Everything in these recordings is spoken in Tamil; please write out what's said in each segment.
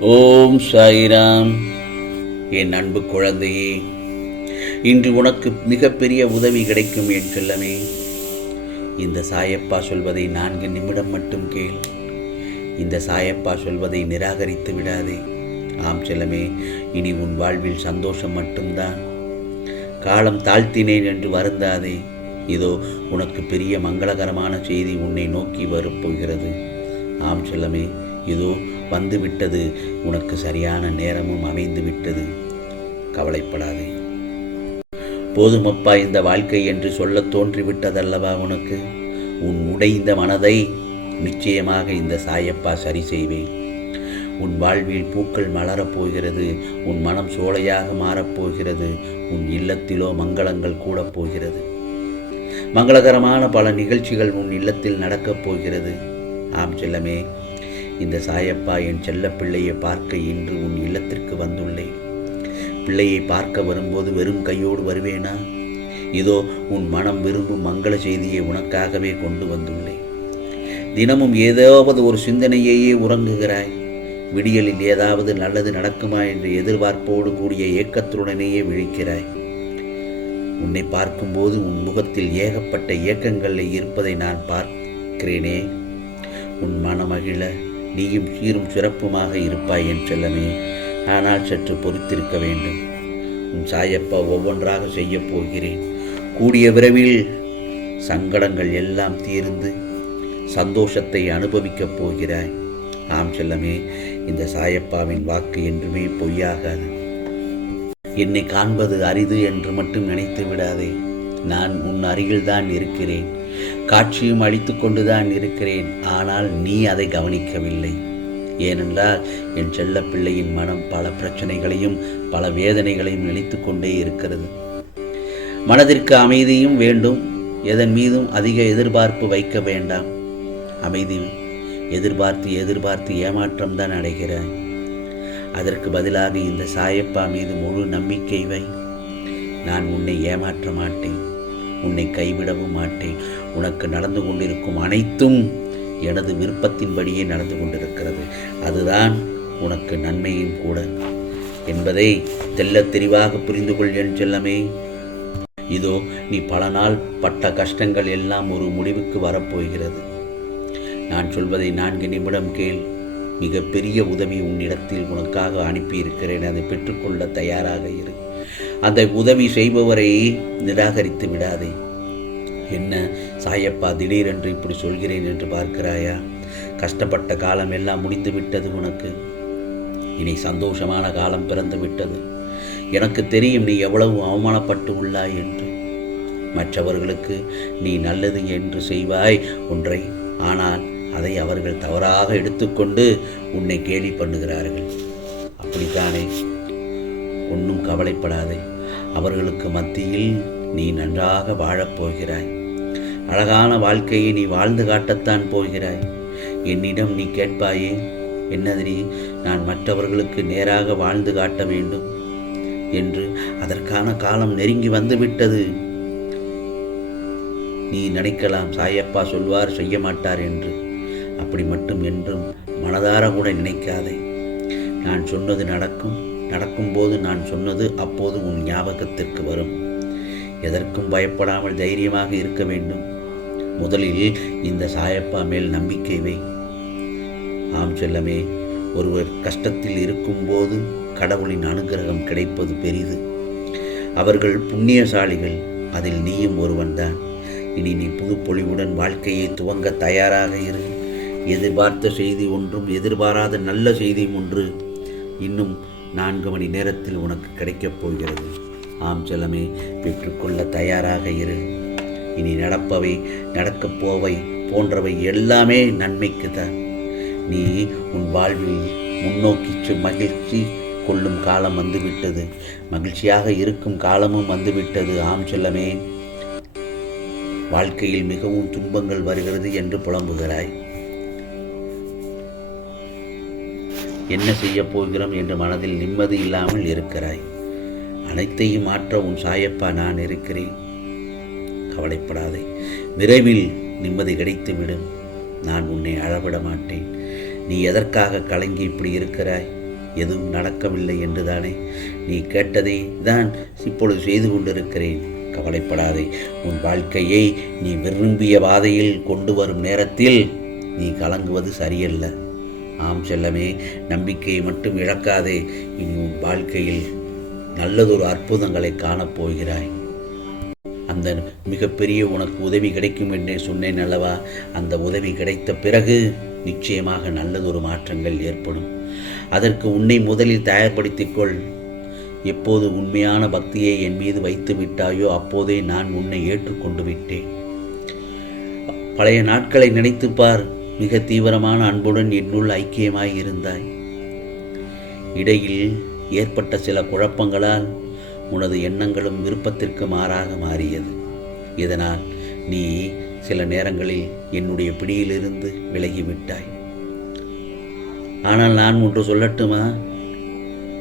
ஓம் சாய்ராம். என் அன்பு குழந்தையே இன்று உனக்கு மிகப்பெரிய உதவி கிடைக்கும் என் செல்லமே. இந்த சாயப்பா சொல்வதை நான்கு நிமிடம் மட்டும் கேள். இந்த சாயப்பா சொல்வதை நிராகரித்து விடாதே. ஆம் செல்லமே இனி உன் வாழ்வில் சந்தோஷம் மட்டும்தான். காலம் தாழ்த்தினேன் என்று வருந்தாதே. இதோ உனக்கு பெரிய மங்களகரமான செய்தி உன்னை நோக்கி வரப்போகிறது. ஆம் செல்லமே இதோ வந்துவிட்டது. உனக்கு சரியான நேரமும் அமைந்து விட்டது கவலைப்படாதே. போதுமப்பா இந்த வாழ்க்கை என்று சொல்லத் தோன்றிவிட்டதல்லவா உனக்கு? உன் உடைந்த மனதை நிச்சயமாக இந்த சாயப்பா சரி செய்வேன் உன் வாழ்வில் பூக்கள் மலரப் போகிறது. உன் மனம் சோலையாக மாறப்போகிறது உன் இல்லத்திலோ மங்களங்கள் கூடப் போகிறது. மங்களகரமான பல நிகழ்ச்சிகள் உன் இல்லத்தில் நடக்கப் போகிறது. ஆம் செல்லமே இந்த சாயப்பா என் செல்ல பிள்ளையை பார்க்க இன்று உன் இல்லத்திற்கு வந்துள்ளேன். பிள்ளையை பார்க்க வரும்போது வெறும் கையோடு வருவேனா? இதோ உன் மனம் விரும்பும் மங்கள செய்தியை உனக்காகவே கொண்டு வந்துள்ளேன். தினமும் ஏதாவது ஒரு சிந்தனையையே உறங்குகிறாய். விடியலில் ஏதாவது நல்லது நடக்குமா என்ற எதிர்பார்ப்போடு கூடிய ஏக்கத்துடனேயே விழிக்கிறாய். உன்னை பார்க்கும்போது உன் முகத்தில் ஏகப்பட்ட ஏக்கங்களில் இருப்பதை நான் பார்க்கிறேனே. உன் மனமகிழ நீயும் சீரும் சிறப்புமாக இருப்பாய் என் செல்லமே. ஆனால் சற்று பொறுத்திருக்க வேண்டும். உன் சாயப்பா ஒவ்வொன்றாக செய்யப் போகிறேன். கூடிய விரைவில் சங்கடங்கள் எல்லாம் தீர்ந்து சந்தோஷத்தை அனுபவிக்கப் போகிறாய். ஆம் செல்லமே இந்த சாயப்பாவின் வாக்கு என்றுமே பொய்யாகாது. என்னை காண்பது அரிது என்று மட்டும் நினைத்து விடாதே. நான் உன் அருகில்தான் இருக்கிறேன். காட்சியும் அளித்து கொண்டுதான் இருக்கிறேன். ஆனால் நீ அதை கவனிக்கவில்லை. ஏனென்றால் என் செல்ல பிள்ளையின் மனம் பல பிரச்சனைகளையும் பல வேதனைகளையும் நினைத்து கொண்டே இருக்கிறது. மனதிற்கு அமைதியும் வேண்டும். எதன் மீதும் அதிக எதிர்பார்ப்பு வைக்க வேண்டாம். அமைதி எதிர்பார்த்து எதிர்பார்த்து ஏமாற்றம் தான் அடைகிறாய் அதற்கு பதிலாக இந்த சாயப்பா மீது முழு நம்பிக்கை வை. நான் உன்னை ஏமாற்ற மாட்டேன். உன்னை கைவிடவும் மாட்டேன். உனக்கு நடந்து கொண்டிருக்கும் அனைத்தும் எனது விருப்பத்தின்படியே நடந்து கொண்டிருக்கிறது. அதுதான் உனக்கு நன்மையும் கூட. என்பதை தெல்ல தெளிவாக புரிந்து கொள் என் செல்லமே. இதோ நீ பல நாள் பட்ட கஷ்டங்கள் எல்லாம் ஒரு முடிவுக்கு வரப்போகிறது. நான் சொல்வதை நான்கு நிமிடம் கேள். மிக பெரிய உதவி உன்னிடத்தில் உனக்காக அனுப்பியிருக்கிறேன். அதை பெற்றுக்கொள்ள தயாராக இரு. அந்த உதவி செய்பவரை நிராகரித்து விடாதே. என்ன சாயப்பா திடீரென்று இப்படி சொல்கிறேன் என்று பார்க்கிறாயா? கஷ்டப்பட்ட காலம் எல்லாம் முடிந்து விட்டது உனக்கு. இனி சந்தோஷமான காலம் பிறந்து விட்டது. எனக்கு தெரியும் நீ எவ்வளவு அவமானப்பட்டு உள்ளாய் என்று. மற்றவர்களுக்கு நீ நல்லது என்று செய்வாய் ஒன்றை. ஆனால் அதை அவர்கள் தவறாக எடுத்துக்கொண்டு உன்னை கேலி பண்ணுகிறார்கள். அப்படித்தானே? ஒன்றும் கவலைப்படாதே. அவர்களுக்கு மத்தியில் நீ நன்றாக வாழப்போகிறாய் அழகான வாழ்க்கையை நீ வாழ்ந்து காட்டத்தான் போகிறாய். என்னிடம் நீ கேட்பாயே என்னதிரி நான் மற்றவர்களுக்கு நேராக வாழ்ந்து காட்ட வேண்டும் என்று அதற்கான காலம் நெருங்கி வந்துவிட்டது நீ நினைக்கலாம் சாயப்பா சொல்வார் செய்ய மாட்டார் என்று. அப்படி மட்டும் என்றும் மனதார கூட நினைக்காதே. நான் சொன்னது நடக்கும். நடக்கும்போது நான் சொன்னது அப்போது உன் ஞாபகத்திற்கு வரும். எதற்கும் பயப்படாமல் தைரியமாக இருக்க வேண்டும். முதலில் இந்த சாயப்பா மேல் நம்பிக்கை வை. ஆம் செல்லமே ஒருவர் கஷ்டத்தில் இருக்கும்போது கடவுளின் அனுகிரகம் கிடைப்பது பெரிது. அவர்கள் புண்ணியசாலிகள் அதில் நீயும் ஒருவன்தான். இனி நீ புதுப்பொழிவுடன் வாழ்க்கையை துவங்க தயாராக இரு. எதிர்பார்த்த செய்தி ஒன்றும் எதிர்பாராத நல்ல செய்தியும் ஒன்று. இன்னும் நான்கு மணி நேரத்தில் உனக்கு கிடைக்கப் போகிறது. ஆம் செல்லமே பெற்றுக்கொள்ள தயாராக இரு. இனி நடப்பவை நடக்கப் போவை போன்றவை எல்லாமே நன்மைக்கு தான் நீ உன் வாழ்வில் முன்னோக்கி மகிழ்ச்சி கொள்ளும் காலம் வந்துவிட்டது. மகிழ்ச்சியாக இருக்கும் காலமும் வந்துவிட்டது. ஆம் செல்லமே வாழ்க்கையில் மிகவும் துன்பங்கள் வருகிறது என்று புலம்புகிறாய். என்ன செய்யப் போகிறோம் என்று மனதில் நிம்மதி இல்லாமல் இருக்கிறாய். அனைத்தையும் மாற்ற உன் சாயப்பா நான் இருக்கிறேன். கவலைப்படாதே. விரைவில் நிம்மதி கிடைத்துவிடும். நான் உன்னை அழவிட மாட்டேன். நீ எதற்காக கலங்கி இப்படி இருக்கிறாய்? எதுவும் நடக்கவில்லை என்றுதானே? நீ கேட்டதை தான் இப்பொழுது செய்து கொண்டிருக்கிறேன். கவலைப்படாதே. உன் வாழ்க்கையை நீ விரும்பிய பாதையில் கொண்டு வரும் நேரத்தில் நீ கலங்குவது சரியல்ல. ஆம் செல்லமே நம்பிக்கையை மட்டும் இழக்காதே. இனி உன் வாழ்க்கையில் நல்லதொரு அற்புதங்களை காணப்போகிறாய் அந்த மிகப்பெரிய உனக்கு உதவி கிடைக்கும் என்றே சொன்னேன் அல்லவா? அந்த உதவி கிடைத்த பிறகு நிச்சயமாக நல்லதொரு மாற்றங்கள் ஏற்படும். அதற்கு உன்னை முதலில் தயார்படுத்திக்கொள் எப்போது உண்மையான பக்தியை என் மீது வைத்து விட்டாயோ அப்போதே நான் உன்னை ஏற்றுக்கொண்டு விட்டேன். பழைய நாட்களை நினைத்துப் பார். மிக தீவிரமான அன்புடன் என்னுள் ஐக்கியமாய் இருந்தாய். இடையில் ஏற்பட்ட சில குழப்பங்களால் உனது எண்ணங்களும் விருப்பத்திற்கு மாறாக மாறியது. இதனால் நீ சில நேரங்களில் என்னுடைய பிடியிலிருந்து விலகிவிட்டாய். ஆனால் நான் ஒன்று சொல்லட்டுமா?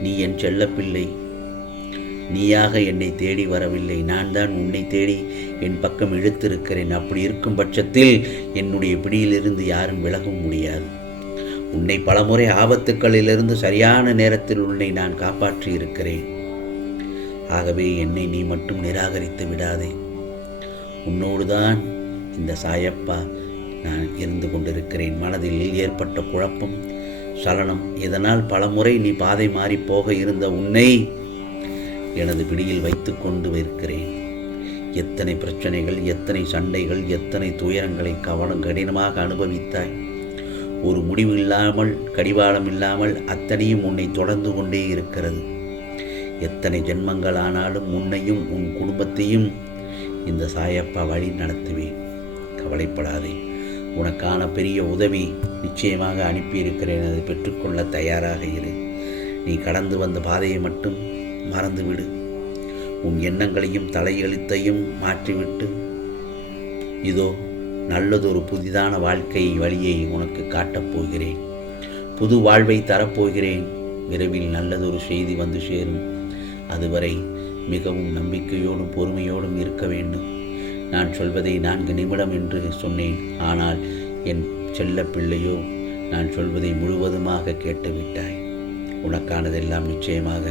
நீ என் செல்லப்பிள்ளை. நீயாக என்னை தேடி வரவில்லை. நான் தான் உன்னை தேடி என் பக்கம் இழுத்திருக்கிறேன். அப்படி இருக்கும் பட்சத்தில் என்னுடைய பிடியிலிருந்து யாரும் விலகவும் முடியாது. உன்னை பலமுறை ஆபத்துக்களிலிருந்து சரியான நேரத்தில் உன்னை நான் காப்பாற்றி இருக்கிறேன் ஆகவே என்னை நீ மட்டும் நிராகரித்து விடாதே. உன்னோடு தான் இந்த சாயப்பா நான் இருந்து கொண்டிருக்கிறேன். மனதில் ஏற்பட்ட குழப்பம் சலனம் இதனால் பலமுறை நீ பாதை மாறி போக இருந்த உன்னை எனது பிடியில் வைத்து கொண்டு இருக்கிறேன் எத்தனை பிரச்சனைகள் எத்தனை சண்டைகள் எத்தனை துயரங்களை கவனம் கடினமாக அனுபவித்தாய். ஒரு முடிவு இல்லாமல் கடிவாளம் இல்லாமல் அத்தனையும் உன்னை தொடர்ந்து கொண்டே இருக்கிறது. எத்தனை ஜென்மங்கள் ஆனாலும் உன்னையும் உன் குடும்பத்தையும் இந்த சாயப்பா வழி நடத்துவேன். கவலைப்படாதே. உனக்கான பெரிய உதவி நிச்சயமாக அனுப்பியிருக்கிறேன். அதை பெற்றுக்கொள்ள தயாராக இரு. நீ கடந்து வந்த பாதையை மட்டும் மறந்துவிடு. உன் எண்ணங்களையும் தலையெழுத்தையும் மாற்றிவிட்டு இதோ நல்லதொரு புதிதான வாழ்க்கை வழியை உனக்கு காட்டப் போகிறேன். புது வாழ்வை தரப்போகிறேன். விரைவில் நல்லதொரு செய்தி வந்து சேரும். அதுவரை மிகவும் நம்பிக்கையோடும் பொறுமையோடும் இருக்க வேண்டும். நான் சொல்வதை நான்கு நிமிடம் என்று சொன்னேன். ஆனால் என் செல்ல பிள்ளையோ நான் சொல்வதை முழுவதுமாக கேட்டுவிட்டாய். உனக்கானதெல்லாம் நிச்சயமாக